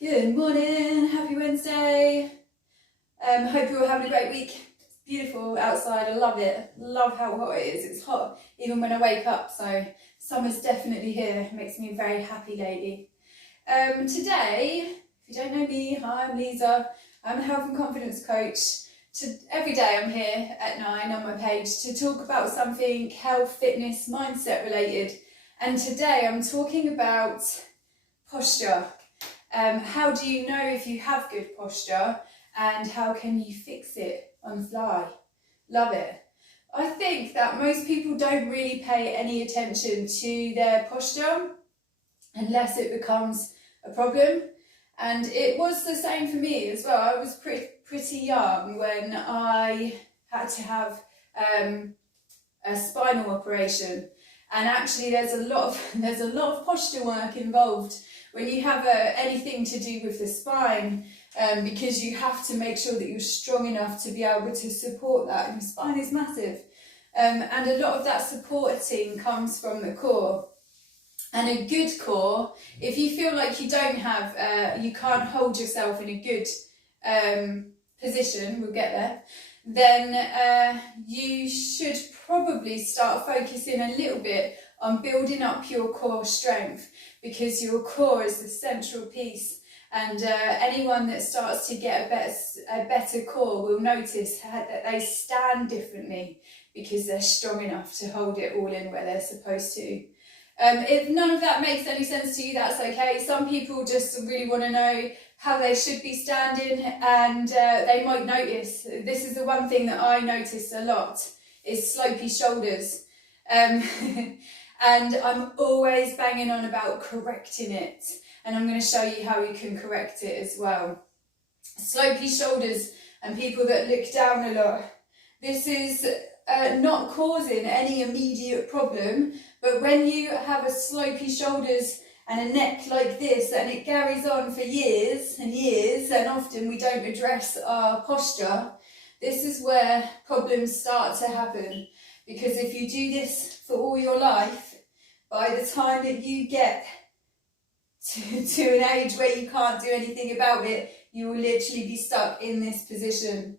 Good morning, happy Wednesday. Hope you're all having a great week. It's beautiful outside, I love it. Love how hot it is. It's hot even when I wake up, so summer's definitely here. It makes me a very happy lady. Today, if you don't know me, hi, I'm Lisa. I'm a health and confidence coach. Every day I'm here at 9 on my page to talk about something health, fitness, mindset related. And today I'm talking about posture. How do you know if you have good posture, and how can you fix it on the fly? Love it. I think that most people don't really pay any attention to their posture unless it becomes a problem. And it was the same for me as well. I was pretty young when I had to have a spinal operation. And actually there's a lot of posture work involved when you have anything to do with the spine, because you have to make sure that you're strong enough to be able to support that. And the spine is massive. And a lot of that supporting comes from the core. And a good core, if you feel like you don't have, you can't hold yourself in a good position, we'll get there, then you should probably start focusing a little bit on building up your core strength, because your core is the central piece. And anyone that starts to get a better core will notice that they stand differently because they're strong enough to hold it all in where they're supposed to. If none of that makes any sense to you, that's okay. Some people just really want to know how they should be standing, and they might notice, this is the one thing that I notice a lot, is slopey shoulders. And I'm always banging on about correcting it, and I'm going to show you how you can correct it as well. Slopey shoulders and people that look down a lot, this is not causing any immediate problem, but when you have a slopey shoulders and a neck like this, and it carries on for years and years, and often we don't address our posture, this is where problems start to happen. Because if you do this for all your life, by the time that you get to an age where you can't do anything about it, you will literally be stuck in this position.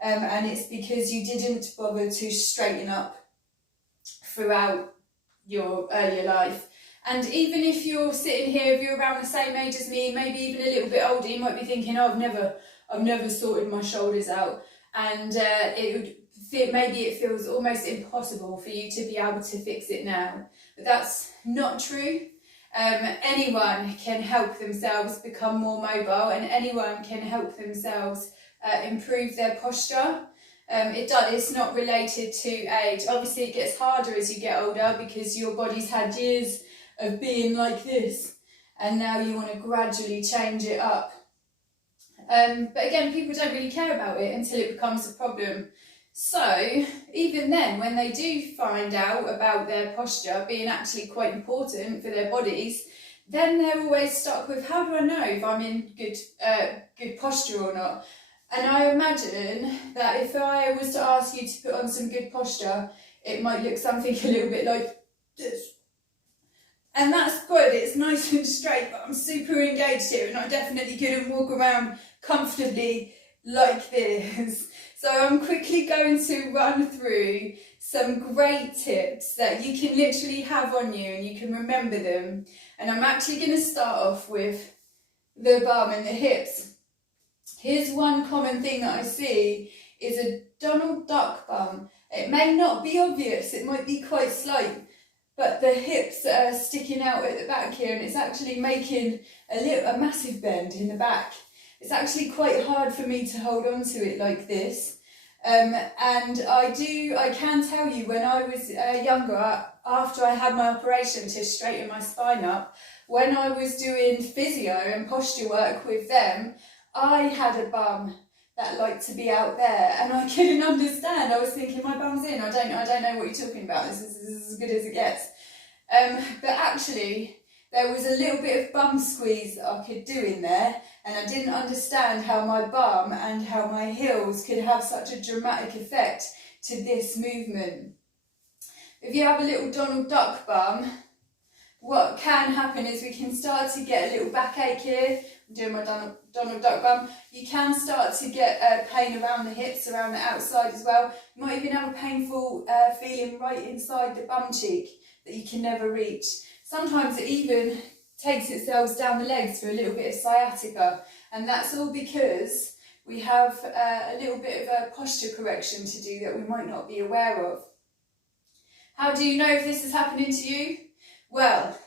And it's because you didn't bother to straighten up throughout your earlier life. And even if you're sitting here, if you're around the same age as me, maybe even a little bit older, you might be thinking, oh, I've never sorted my shoulders out. And maybe it feels almost impossible for you to be able to fix it now. But that's not true. Anyone can help themselves become more mobile, and anyone can help themselves improve their posture. It's not related to age. Obviously it gets harder as you get older because your body's had years of being like this, and now you want to gradually change it up. But again, people don't really care about it until it becomes a problem. So even then, when they do find out about their posture being actually quite important for their bodies, then they're always stuck with, how do I know if I'm in good posture or not? And I imagine that if I was to ask you to put on some good posture, it might look something a little bit like this. And that's good, it's nice and straight, but I'm super engaged here, and I definitely couldn't walk around comfortably like this. So I'm quickly going to run through some great tips that you can literally have on you and you can remember them. And I'm actually going to start off with the bum and the hips. Here's one common thing that I see is a Donald Duck bum. It may not be obvious, it might be quite slight, but the hips are sticking out at the back here, and it's actually making a massive bend in the back. It's actually quite hard for me to hold on to it like this. And I can tell you, when I was younger, after I had my operation to straighten my spine up, when I was doing physio and posture work with them, I had a bum that liked to be out there, and I couldn't understand. I was thinking, my bum's in, I don't know what you're talking about, this is as good as it gets. But actually, there was a little bit of bum squeeze that I could do in there, and I didn't understand how my bum and how my heels could have such a dramatic effect to this movement. If you have a little Donald Duck bum, what can happen is we can start to get a little backache here. I'm doing my Donald Duck bum. You can start to get pain around the hips, around the outside as well. You might even have a painful feeling right inside the bum cheek that you can never reach. Sometimes it even takes itself down the legs for a little bit of sciatica, and that's all because we have a little bit of a posture correction to do that we might not be aware of. How do you know if this is happening to you? Well,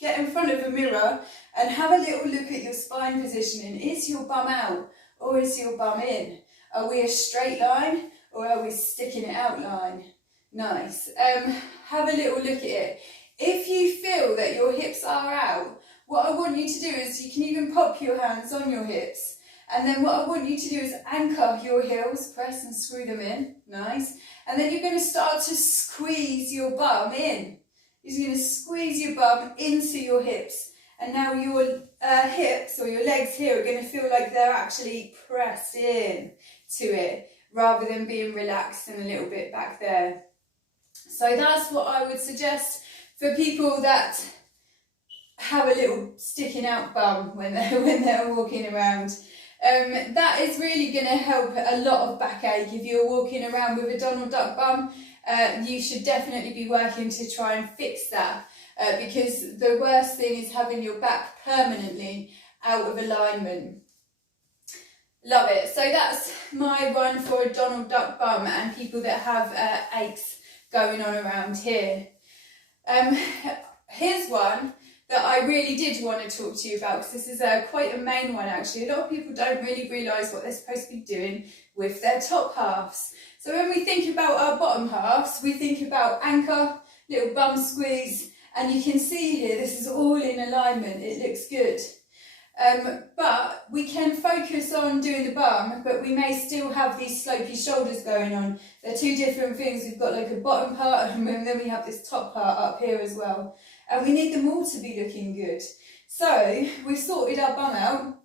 get in front of a mirror and have a little look at your spine positioning. Is your bum out or is your bum in? Are we a straight line or are we sticking it out line? Nice. Have a little look at it. If you feel that your hips are out, what I want you to do is you can even pop your hands on your hips. And then what I want you to do is anchor your heels, press and screw them in. Nice. And then you're going to start to squeeze your bum in. You're going to squeeze your bum into your hips. And now your hips or your legs here are going to feel like they're actually pressed in to it, rather than being relaxed and a little bit back there. So that's what I would suggest for people that have a little sticking out bum when they're walking around. That is really going to help a lot of backache. If you're walking around with a Donald Duck bum, you should definitely be working to try and fix that, because the worst thing is having your back permanently out of alignment. Love it. So that's my one for a Donald Duck bum and people that have aches going on around here. Here's one that I really did want to talk to you about, because this is quite a main one actually. A lot of people don't really realise what they're supposed to be doing with their top halves. So when we think about our bottom halves, we think about anchor, little bum squeeze, and you can see here this is all in alignment. It looks good. But we can focus on doing the bum, but we may still have these slopey shoulders going on. They're two different things. We've got like a bottom part and then we have this top part up here as well. And we need them all to be looking good. So we've sorted our bum out.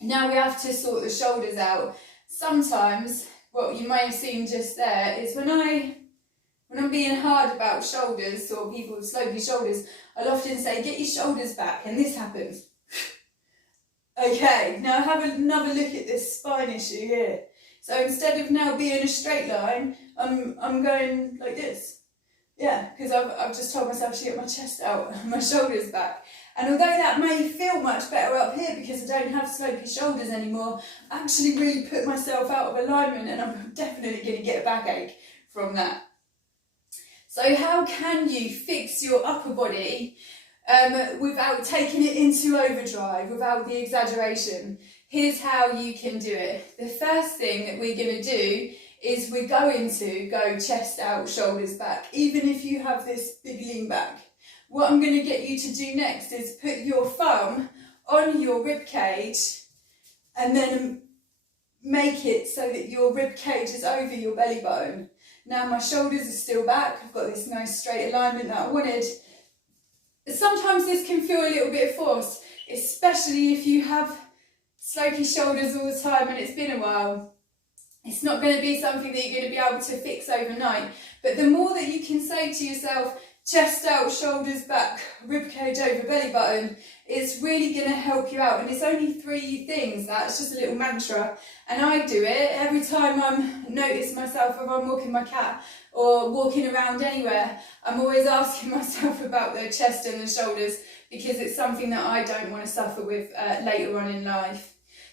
Now we have to sort the shoulders out. Sometimes what you may have seen just there is when I'm being hard about shoulders, or people with slopey shoulders, I'll often say, get your shoulders back, and this happens. Okay, now have another look at this spine issue here. So instead of now being a straight line, I'm going like this. Yeah, because I've just told myself to get my chest out and my shoulders back. And although that may feel much better up here because I don't have slopey shoulders anymore, I actually really put myself out of alignment, and I'm definitely going to get a backache from that. So how can you fix your upper body without taking it into overdrive, without the exaggeration? Here's how you can do it. The first thing that we're going to do is we're going to go chest out, shoulders back, even if you have this big lean back. What I'm going to get you to do next is put your thumb on your rib cage and then make it so that your rib cage is over your belly button. Now my shoulders are still back. I've got this nice straight alignment that I wanted. Sometimes this can feel a little bit forced, especially if you have slopey shoulders all the time and it's been a while. It's not going to be something that you're going to be able to fix overnight. But the more that you can say to yourself, chest out, shoulders back, ribcage over belly button, it's really going to help you out. And it's only 3 things. That's just a little mantra. And I do it every time I notice myself, if I'm walking my cat or walking around anywhere. I'm always asking myself about the chest and the shoulders, because it's something that I don't want to suffer with later on in life.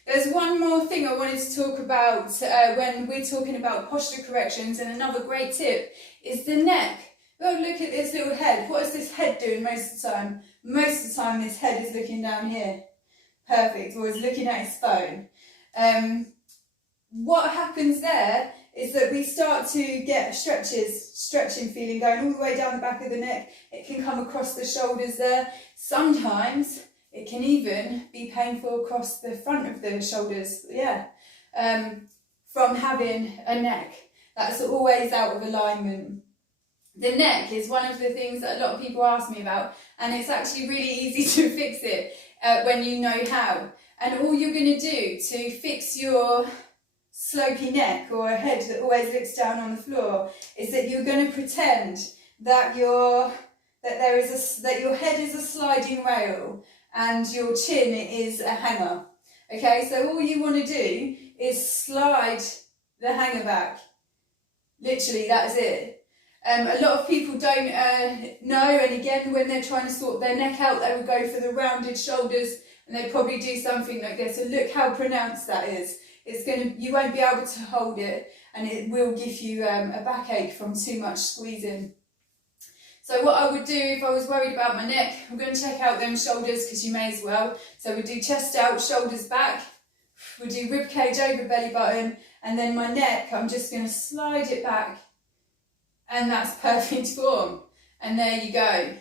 There's one more thing I wanted to talk about when we're talking about posture corrections, and another great tip is the neck. Oh, look at this little head. What is this head doing most of the time? Most of the time this head is looking down here. Perfect, or is looking at his phone. What happens there is that we start to get stretching feeling going all the way down the back of the neck. It can come across the shoulders there. Sometimes it can even be painful across the front of the shoulders, from having a neck that's always out of alignment. The neck is one of the things that a lot of people ask me about, and it's actually really easy to fix it when you know how. And all you're going to do to fix your slopey neck or a head that always looks down on the floor is that you're going to pretend that you're that your head is a sliding rail and your chin is a hanger. Okay, so all you want to do is slide the hanger back. Literally, that is it. A lot of people don't know, and again, when they're trying to sort their neck out, they will go for the rounded shoulders, and they probably do something like this. So look how pronounced that is. You won't be able to hold it, and it will give you a backache from too much squeezing. So what I would do if I was worried about my neck, I'm going to check out them shoulders, because you may as well. So we do chest out, shoulders back. We do rib cage over belly button, and then my neck, I'm just going to slide it back. And that's perfect form. And there you go.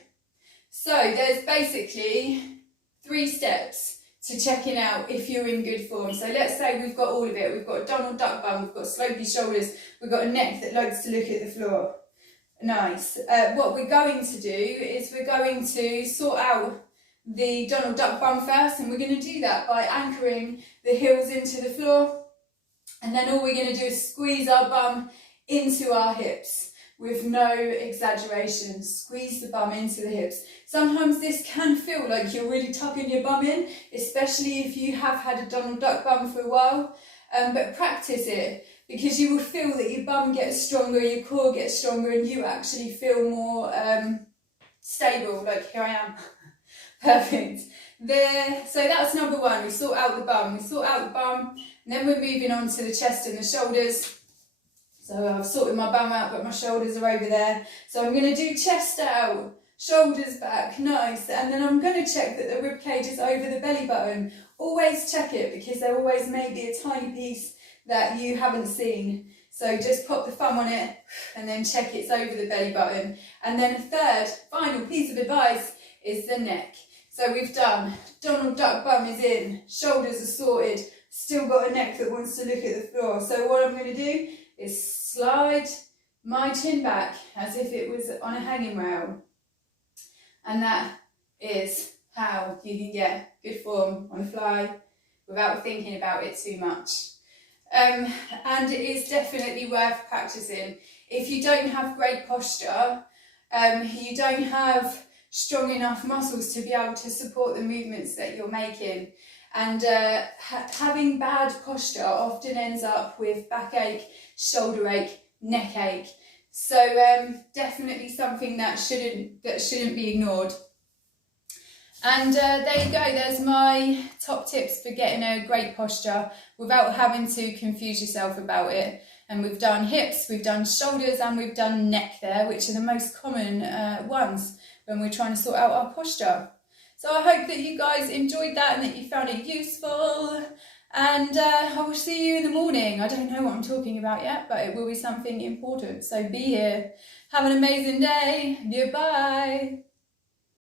So there's basically 3 steps to checking out if you're in good form. So let's say we've got all of it. We've got a Donald Duck bum, we've got slopey shoulders, we've got a neck that likes to look at the floor. Nice. What we're going to do is we're going to sort out the Donald Duck bum first, and we're going to do that by anchoring the heels into the floor. And then all we're going to do is squeeze our bum into our hips. With no exaggeration, squeeze the bum into the hips. Sometimes this can feel like you're really tucking your bum in, especially if you have had a Donald Duck bum for a while, but practice it, because you will feel that your bum gets stronger, your core gets stronger, and you actually feel more stable, like here I am. Perfect. So that's number 1, we sort out the bum, and then we're moving on to the chest and the shoulders. So I've sorted my bum out, but my shoulders are over there. So I'm going to do chest out, shoulders back, nice. And then I'm going to check that the rib cage is over the belly button. Always check it, because there always may be a tiny piece that you haven't seen. So just pop the thumb on it and then check it's over the belly button. And then a third, final piece of advice is the neck. So we've done Donald Duck bum is in, shoulders are sorted, still got a neck that wants to look at the floor. So what I'm going to do is slide my chin back as if it was on a hanging rail. And that is how you can get good form on the fly without thinking about it too much. And it is definitely worth practicing. If you don't have great posture, you don't have strong enough muscles to be able to support the movements that you're making. And having bad posture often ends up with backache, shoulder ache, neck ache. So definitely something that shouldn't be ignored. And there you go, there's my top tips for getting a great posture without having to confuse yourself about it. And we've done hips, we've done shoulders, and we've done neck there, which are the most common ones when we're trying to sort out our posture. So I hope that you guys enjoyed that and that you found it useful. And I will see you in the morning. I don't know what I'm talking about yet, but it will be something important. So be here. Have an amazing day. Goodbye.